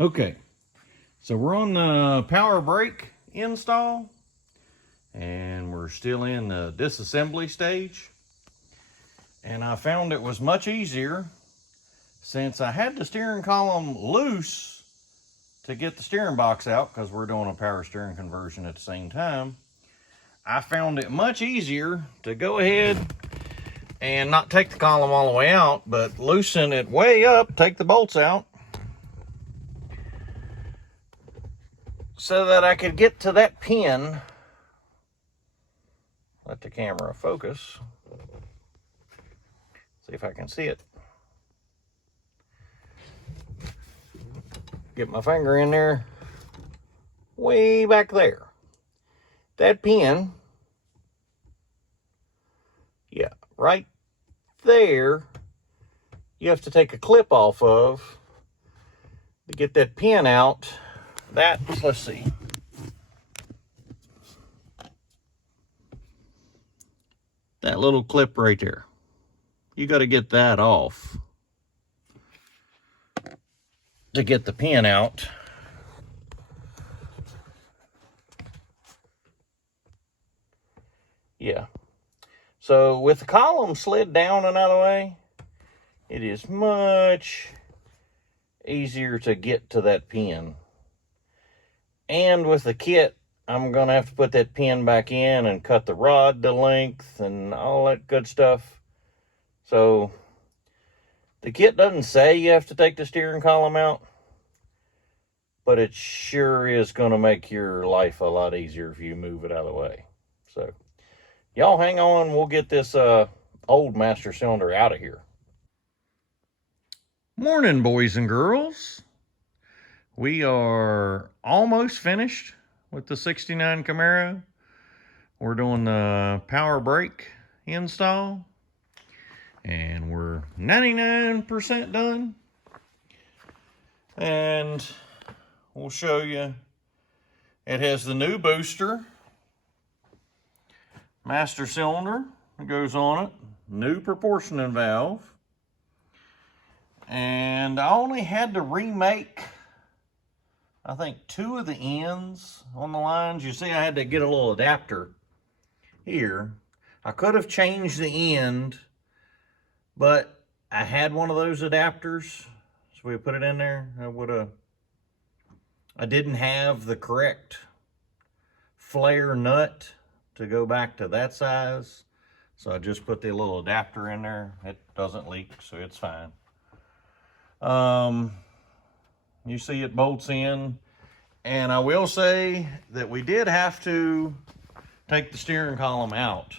Okay, so we're on the power brake install, and we're still in the disassembly stage. And I found it was much easier since I had the steering column loose to get the steering box out, because we're doing a power steering conversion at the same time. I found it much easier to go ahead and not take the column all the way out, but loosen it way up, take the bolts out, so that I could get to that pin. Let the camera focus. See if I can see it. Get my finger in there, way back there. That pin, yeah, right there, you have to take a clip off of to get that pin out. That's, let's see. That little clip right there. You got to get that off to get the pin out. Yeah. So with the column slid down and out of the way, it is much easier to get to that pin. And with the kit, I'm going to have to put that pin back in and cut the rod to length and all that good stuff. So the kit doesn't say you have to take the steering column out, but it sure is going to make your life a lot easier if you move it out of the way. So y'all hang on, we'll get this old master cylinder out of here. Morning, boys and girls. We are almost finished with the 69 Camaro. We're doing the power brake install, and we're 99% done. And we'll show you, it has the new booster, master cylinder that goes on it, new proportioning valve, and I only had to remake, I think, 2 of the ends on the lines. You see, I had to get a little adapter here. I could have changed the end, but I had one of those adapters, so we put it in there. I didn't have the correct flare nut to go back to that size, so I just put the little adapter in there. It doesn't leak, so it's fine. You see it bolts in, and I will say that we did have to take the steering column out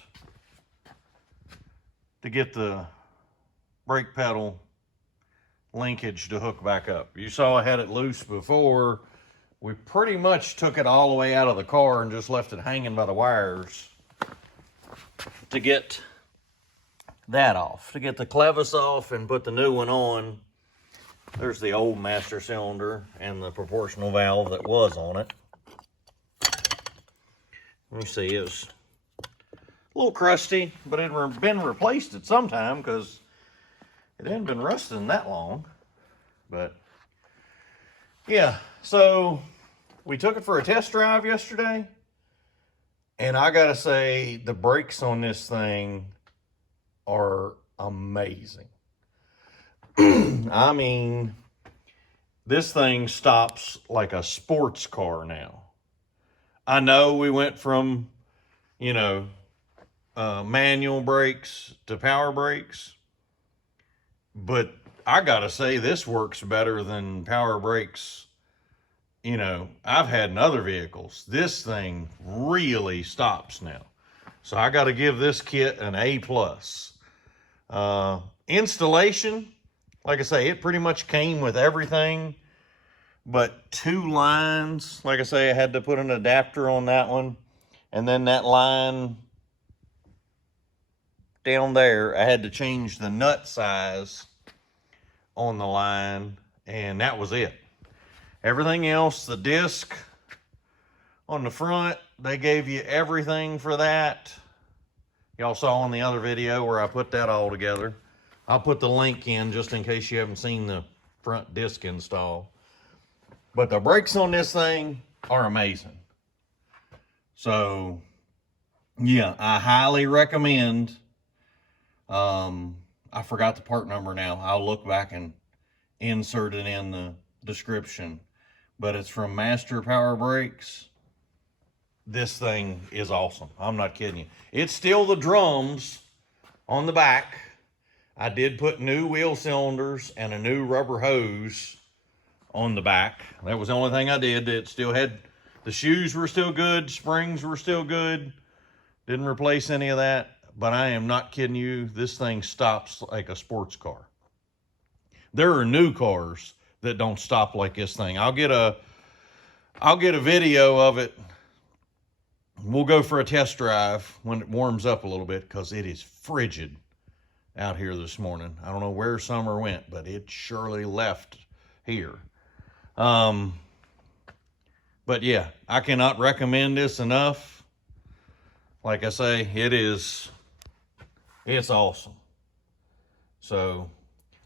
to get the brake pedal linkage to hook back up. You saw I had it loose before. We pretty much took it all the way out of the car and just left it hanging by the wires to get that off, to get the clevis off and put the new one on. There's the old master cylinder and the proportional valve that was on it. Let me see, it was a little crusty, but it had been replaced at some time because it hadn't been rusting that long. But yeah, so we took it for a test drive yesterday, and I gotta say, the brakes on this thing are amazing. I mean, this thing stops like a sports car now. I know we went from, manual brakes to power brakes, but I gotta say, this works better than power brakes, I've had in other vehicles. This thing really stops now. So I gotta give this kit an A+. Installation, like I say, it pretty much came with everything but 2 lines. Like I say, I had to put an adapter on that one. And then that line down there, I had to change the nut size on the line, and that was it. Everything else, the disc on the front, they gave you everything for that. Y'all saw in the other video where I put that all together. I'll put the link in just in case you haven't seen the front disc install. But the brakes on this thing are amazing. So, yeah, I highly recommend. I forgot the part number now. I'll look back and insert it in the description. But it's from Master Power Brakes. This thing is awesome. I'm not kidding you. It's still the drums on the back. I did put new wheel cylinders and a new rubber hose on the back. That was the only thing I did. It still had, the shoes were still good, springs were still good. Didn't replace any of that, but I am not kidding you. This thing stops like a sports car. There are new cars that don't stop like this thing. I'll get a video of it. We'll go for a test drive when it warms up a little bit, because it is frigid out here this morning. I don't know where summer went, but it surely left here. But yeah, I cannot recommend this enough. Like I say, it's awesome. So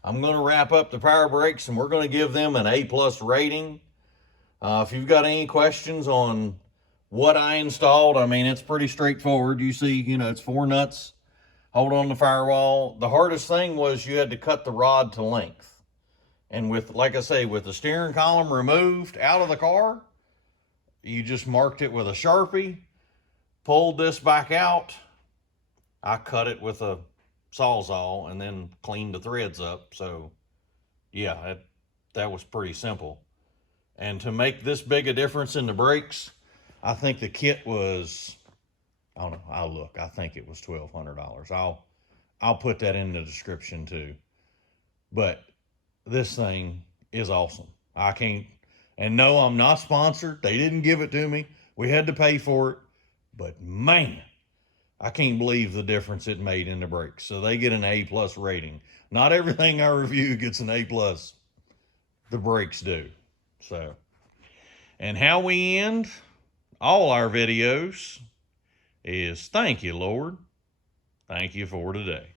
I'm going to wrap up the Power Brakes, and we're going to give them an A+ rating. If you've got any questions on what I installed, I mean, it's pretty straightforward. You see, it's 4 nuts, hold on the firewall. The hardest thing was you had to cut the rod to length. And with, like I say, with the steering column removed out of the car, you just marked it with a Sharpie, pulled this back out. I cut it with a Sawzall and then cleaned the threads up. So yeah, that was pretty simple. And to make this big a difference in the brakes, I think the kit was, I don't know, I think it was $1,200. I'll put that in the description too. But this thing is awesome. I can't, and no, I'm not sponsored. They didn't give it to me. We had to pay for it. But man, I can't believe the difference it made in the brakes. So they get an A+ rating. Not everything I review gets an A+. The brakes do. So, and how we end all our videos is thank you, Lord. Thank you for today.